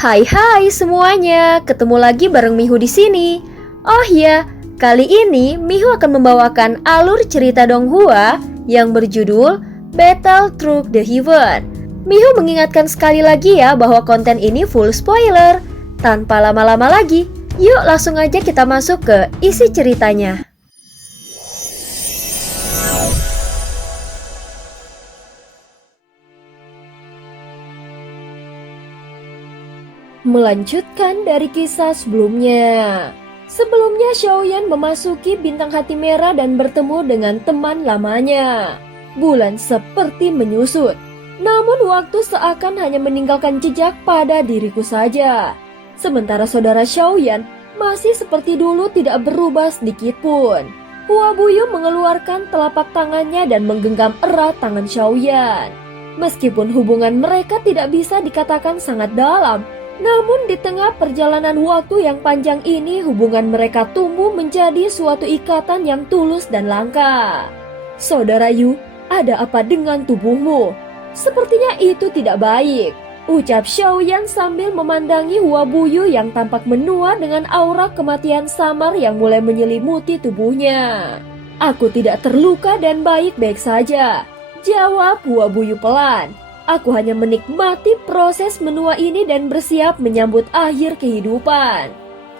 Hai semuanya, ketemu lagi bareng Mihu di sini. Oh ya, kali ini Mihu akan membawakan alur cerita Donghua yang berjudul Battle Through the Heaven. Mihu mengingatkan sekali lagi ya bahwa konten ini full spoiler. Tanpa lama-lama lagi, yuk langsung aja kita masuk ke isi ceritanya. Melanjutkan dari kisah sebelumnya. Sebelumnya Xiaoyan memasuki bintang hati merah dan bertemu dengan teman lamanya. Bulan seperti menyusut, namun waktu seakan hanya meninggalkan jejak pada diriku saja. Sementara saudara Xiaoyan masih seperti dulu tidak berubah sedikit pun. Hua Buyu mengeluarkan telapak tangannya dan menggenggam erat tangan Xiaoyan. Meskipun hubungan mereka tidak bisa dikatakan sangat dalam, namun di tengah perjalanan waktu yang panjang ini hubungan mereka tumbuh menjadi suatu ikatan yang tulus dan langka. Saudara Yu, ada apa dengan tubuhmu? Sepertinya itu tidak baik, ucap Xiaoyan sambil memandangi Hua Buyu yang tampak menua dengan aura kematian samar yang mulai menyelimuti tubuhnya. Aku tidak terluka dan baik-baik saja, jawab Hua Buyu pelan. Aku hanya menikmati proses menua ini dan bersiap menyambut akhir kehidupan.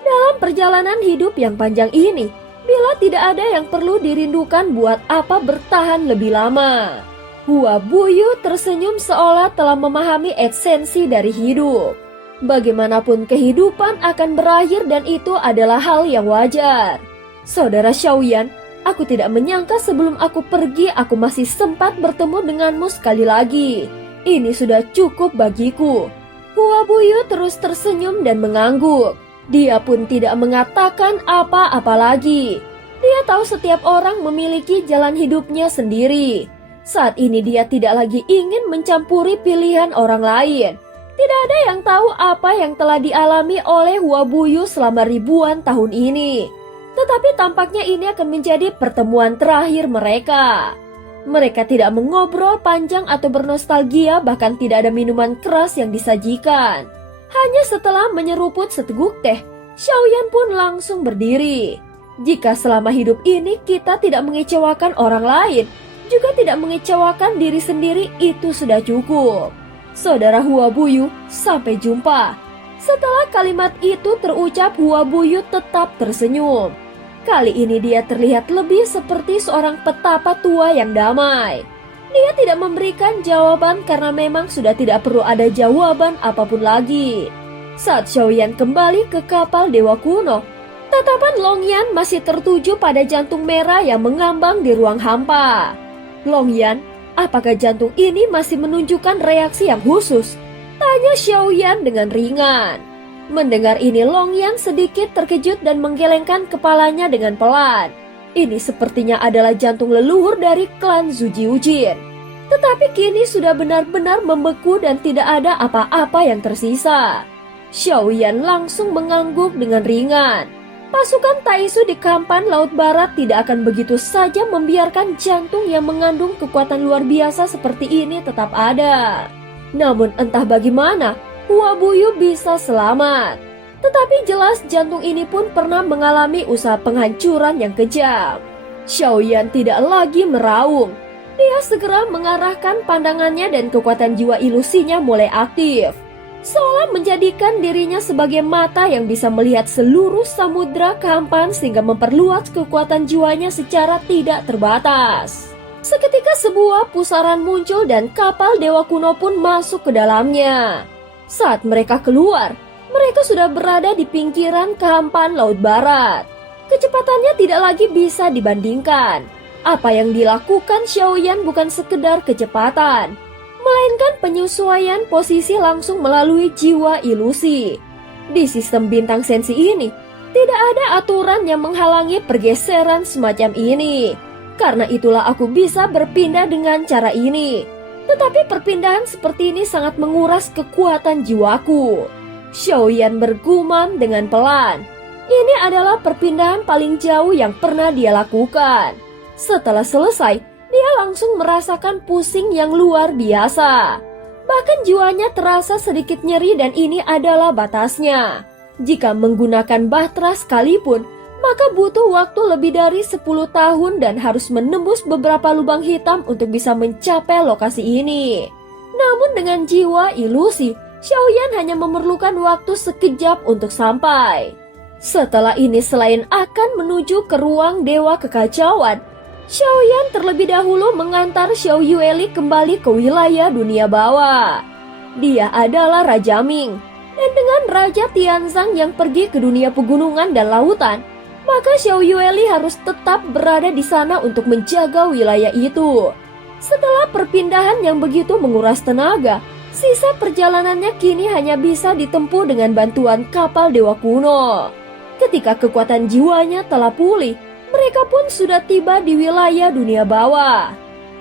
Dalam perjalanan hidup yang panjang ini, bila tidak ada yang perlu dirindukan, buat apa bertahan lebih lama? Hua Buyu tersenyum seolah telah memahami esensi dari hidup. Bagaimanapun kehidupan akan berakhir dan itu adalah hal yang wajar. Saudara Xiaoyan, aku tidak menyangka sebelum aku pergi aku masih sempat bertemu denganmu sekali lagi. Ini sudah cukup bagiku. Hua Buyu terus tersenyum dan mengangguk. Dia pun tidak mengatakan apa-apa lagi. Dia tahu setiap orang memiliki jalan hidupnya sendiri. Saat ini dia tidak lagi ingin mencampuri pilihan orang lain. Tidak ada yang tahu apa yang telah dialami oleh Hua Buyu selama ribuan tahun ini. Tetapi tampaknya ini akan menjadi pertemuan terakhir mereka. Mereka tidak mengobrol panjang atau bernostalgia, bahkan tidak ada minuman keras yang disajikan. Hanya setelah menyeruput seteguk teh, Xiaoyan pun langsung berdiri. Jika selama hidup ini kita tidak mengecewakan orang lain, juga tidak mengecewakan diri sendiri, itu sudah cukup. Saudara Hua Buyu, sampai jumpa. Setelah kalimat itu terucap, Hua Buyu tetap tersenyum. Kali ini dia terlihat lebih seperti seorang petapa tua yang damai. Dia tidak memberikan jawaban karena memang sudah tidak perlu ada jawaban apapun lagi. Saat Xiaoyan kembali ke kapal Dewa Kuno, tatapan Longyan masih tertuju pada jantung merah yang mengambang di ruang hampa. Longyan, apakah jantung ini masih menunjukkan reaksi yang khusus? Tanya Xiaoyan dengan ringan. Mendengar ini Longyan sedikit terkejut dan menggelengkan kepalanya dengan pelan. Ini sepertinya adalah jantung leluhur dari klan Zujiujin. Tetapi kini sudah benar-benar membeku dan tidak ada apa-apa yang tersisa. Xiaoyan langsung mengangguk dengan ringan. Pasukan Taisu di Kampan Laut Barat tidak akan begitu saja membiarkan jantung yang mengandung kekuatan luar biasa seperti ini tetap ada. Namun entah bagaimana, Hua Buyu bisa selamat. Tetapi jelas jantung ini pun pernah mengalami usaha penghancuran yang kejam. Xiaoyan tidak lagi meraung. Dia segera mengarahkan pandangannya dan kekuatan jiwa ilusinya mulai aktif. Seolah menjadikan dirinya sebagai mata yang bisa melihat seluruh samudra kehampaan sehingga memperluas kekuatan jiwanya secara tidak terbatas. Seketika sebuah pusaran muncul dan kapal Dewa Kuno pun masuk ke dalamnya. Saat mereka keluar, mereka sudah berada di pinggiran kehampaan Laut Barat. Kecepatannya tidak lagi bisa dibandingkan. Apa yang dilakukan Xiaoyan bukan sekedar kecepatan, melainkan penyesuaian posisi langsung melalui jiwa ilusi. Di sistem bintang sensi ini, tidak ada aturan yang menghalangi pergeseran semacam ini. Karena itulah aku bisa berpindah dengan cara ini. Tetapi perpindahan seperti ini sangat menguras kekuatan jiwaku. Xiaoyan bergumam dengan pelan. Ini adalah perpindahan paling jauh yang pernah dia lakukan. Setelah selesai, dia langsung merasakan pusing yang luar biasa. Bahkan jiwanya terasa sedikit nyeri dan ini adalah batasnya. Jika menggunakan bahtera sekalipun, maka butuh waktu lebih dari 10 tahun dan harus menembus beberapa lubang hitam untuk bisa mencapai lokasi ini. Namun dengan jiwa ilusi, Xiaoyan hanya memerlukan waktu sekejap untuk sampai. Setelah ini selain akan menuju ke ruang Dewa Kekacauan, Xiaoyan terlebih dahulu mengantar Xiao Yueli kembali ke wilayah dunia bawah. Dia adalah Raja Ming, dan dengan Raja Tianzang yang pergi ke dunia pegunungan dan lautan, maka Xiao Yueli harus tetap berada di sana untuk menjaga wilayah itu. Setelah perpindahan yang begitu menguras tenaga, sisa perjalanannya kini hanya bisa ditempuh dengan bantuan kapal dewa kuno. Ketika kekuatan jiwanya telah pulih, mereka pun sudah tiba di wilayah dunia bawah.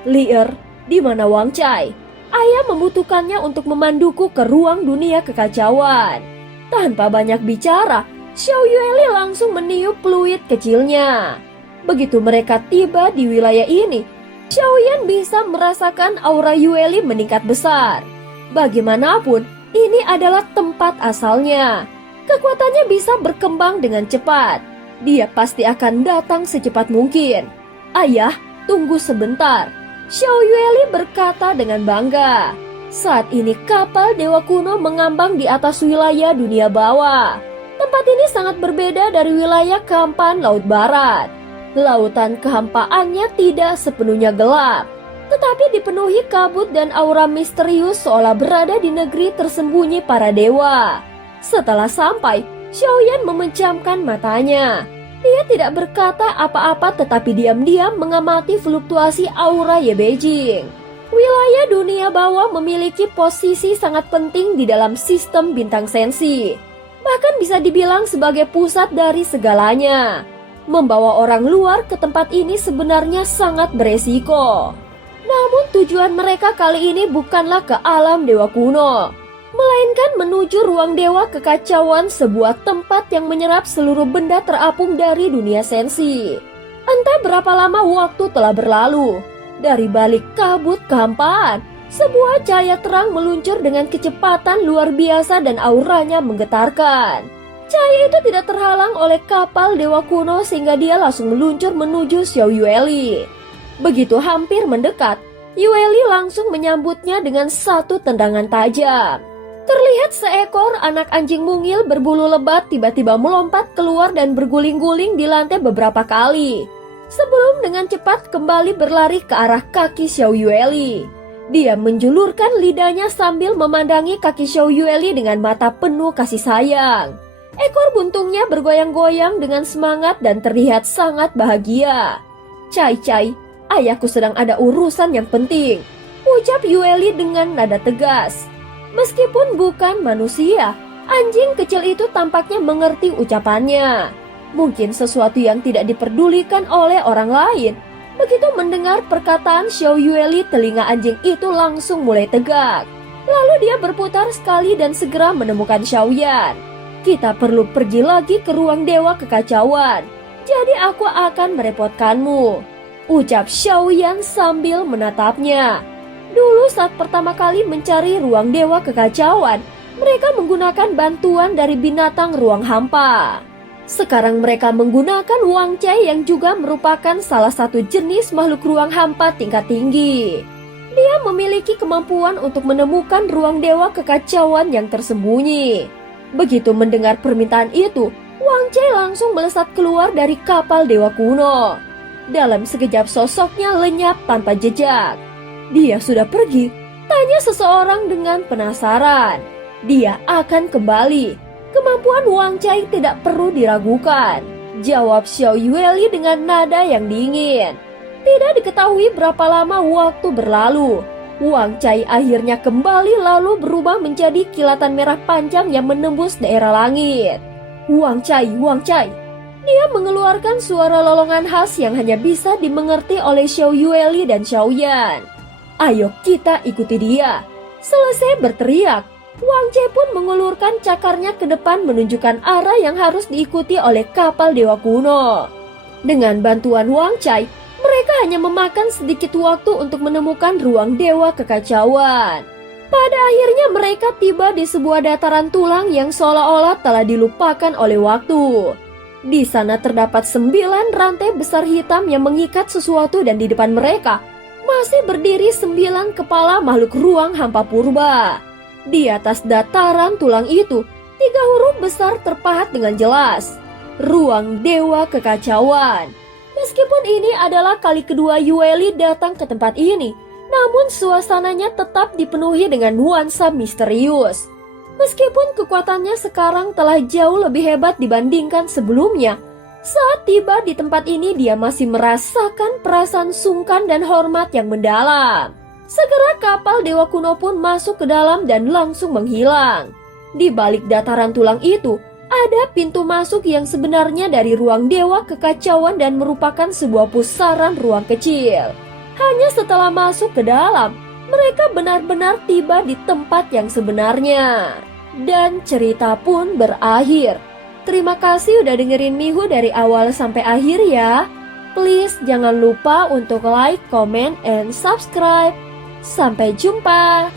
Lier, di mana Wang Cai? Ayah membutuhkannya untuk memanduku ke ruang dunia kekacauan. Tanpa banyak bicara, Xiao Yueli langsung meniup peluit kecilnya. Begitu mereka tiba di wilayah ini, Xiaoyan bisa merasakan aura Yueli meningkat besar. Bagaimanapun, ini adalah tempat asalnya. Kekuatannya bisa berkembang dengan cepat. Dia pasti akan datang secepat mungkin. Ayah, tunggu sebentar. Xiao Yueli berkata dengan bangga. Saat ini kapal dewa kuno mengambang di atas wilayah dunia bawah. Tempat ini sangat berbeda dari wilayah kehampaan Laut Barat. Lautan kehampaannya tidak sepenuhnya gelap, tetapi dipenuhi kabut dan aura misterius seolah berada di negeri tersembunyi para dewa. Setelah sampai, Xiaoyan memejamkan matanya. Dia tidak berkata apa-apa tetapi diam-diam mengamati fluktuasi aura Ye Beijing. Wilayah dunia bawah memiliki posisi sangat penting di dalam sistem bintang sensi. Bahkan bisa dibilang sebagai pusat dari segalanya. Membawa orang luar ke tempat ini sebenarnya sangat beresiko. Namun tujuan mereka kali ini bukanlah ke alam dewa kuno, melainkan menuju ruang dewa kekacauan, sebuah tempat yang menyerap seluruh benda terapung dari dunia sensi. Entah berapa lama waktu telah berlalu, dari balik kabut kehampaan, sebuah cahaya terang meluncur dengan kecepatan luar biasa dan auranya menggetarkan. Cahaya itu tidak terhalang oleh kapal dewa kuno sehingga dia langsung meluncur menuju Xiao Yueli. Begitu hampir mendekat, Yueli langsung menyambutnya dengan satu tendangan tajam. Terlihat seekor anak anjing mungil berbulu lebat tiba-tiba melompat keluar dan berguling-guling di lantai beberapa kali. Sebelum dengan cepat kembali berlari ke arah kaki Xiao Yueli. Dia menjulurkan lidahnya sambil memandangi kaki Xiao Yueli dengan mata penuh kasih sayang. Ekor buntungnya bergoyang-goyang dengan semangat dan terlihat sangat bahagia. Cai, ayahku sedang ada urusan yang penting, ucap Yueli dengan nada tegas. Meskipun bukan manusia, anjing kecil itu tampaknya mengerti ucapannya. Mungkin sesuatu yang tidak diperdulikan oleh orang lain. Begitu mendengar perkataan Xiao Yueli, telinga anjing itu langsung mulai tegak. Lalu dia berputar sekali dan segera menemukan Xiaoyan. Kita perlu pergi lagi ke ruang dewa kekacauan. Jadi aku akan merepotkanmu, ucap Xiaoyan sambil menatapnya. Dulu saat pertama kali mencari ruang dewa kekacauan, mereka menggunakan bantuan dari binatang ruang hampa. Sekarang mereka menggunakan Wang Cai yang juga merupakan salah satu jenis makhluk ruang hampa tingkat tinggi. Dia memiliki kemampuan untuk menemukan ruang dewa kekacauan yang tersembunyi. Begitu mendengar permintaan itu, Wang Cai langsung melesat keluar dari kapal dewa kuno. Dalam sekejap sosoknya lenyap tanpa jejak. Dia sudah pergi, tanya seseorang dengan penasaran. Dia akan kembali. Kemampuan Wang Cai tidak perlu diragukan, jawab Xiao Yueli dengan nada yang dingin. Tidak diketahui berapa lama waktu berlalu. Wang Cai akhirnya kembali lalu berubah menjadi kilatan merah panjang yang menembus daerah langit. Wang Cai. Dia mengeluarkan suara lolongan khas yang hanya bisa dimengerti oleh Xiao Yueli dan Xiaoyan. Ayo kita ikuti dia. Selesai berteriak, Wang Cai pun mengulurkan cakarnya ke depan menunjukkan arah yang harus diikuti oleh kapal dewa kuno. Dengan bantuan Wang Cai, mereka hanya memakan sedikit waktu untuk menemukan ruang dewa kekacauan. Pada akhirnya mereka tiba di sebuah dataran tulang yang seolah-olah telah dilupakan oleh waktu. Di sana terdapat 9 rantai besar hitam yang mengikat sesuatu, dan di depan mereka masih berdiri 9 kepala makhluk ruang hampa purba. Di atas dataran tulang itu, 3 huruf besar terpahat dengan jelas. Ruang Dewa Kekacauan. Meskipun ini adalah kali kedua Yueli datang ke tempat ini, namun suasananya tetap dipenuhi dengan nuansa misterius. Meskipun kekuatannya sekarang telah jauh lebih hebat dibandingkan sebelumnya, saat tiba di tempat ini dia masih merasakan perasaan sungkan dan hormat yang mendalam. Segera kapal Dewa Kuno pun masuk ke dalam dan langsung menghilang. Di balik dataran tulang itu, ada pintu masuk yang sebenarnya dari ruang Dewa Kekacauan dan merupakan sebuah pusaran ruang kecil. Hanya setelah masuk ke dalam, mereka benar-benar tiba di tempat yang sebenarnya. Dan cerita pun berakhir. Terima kasih udah dengerin Mihu dari awal sampai akhir ya. Please jangan lupa untuk like, comment, and subscribe. Sampai jumpa.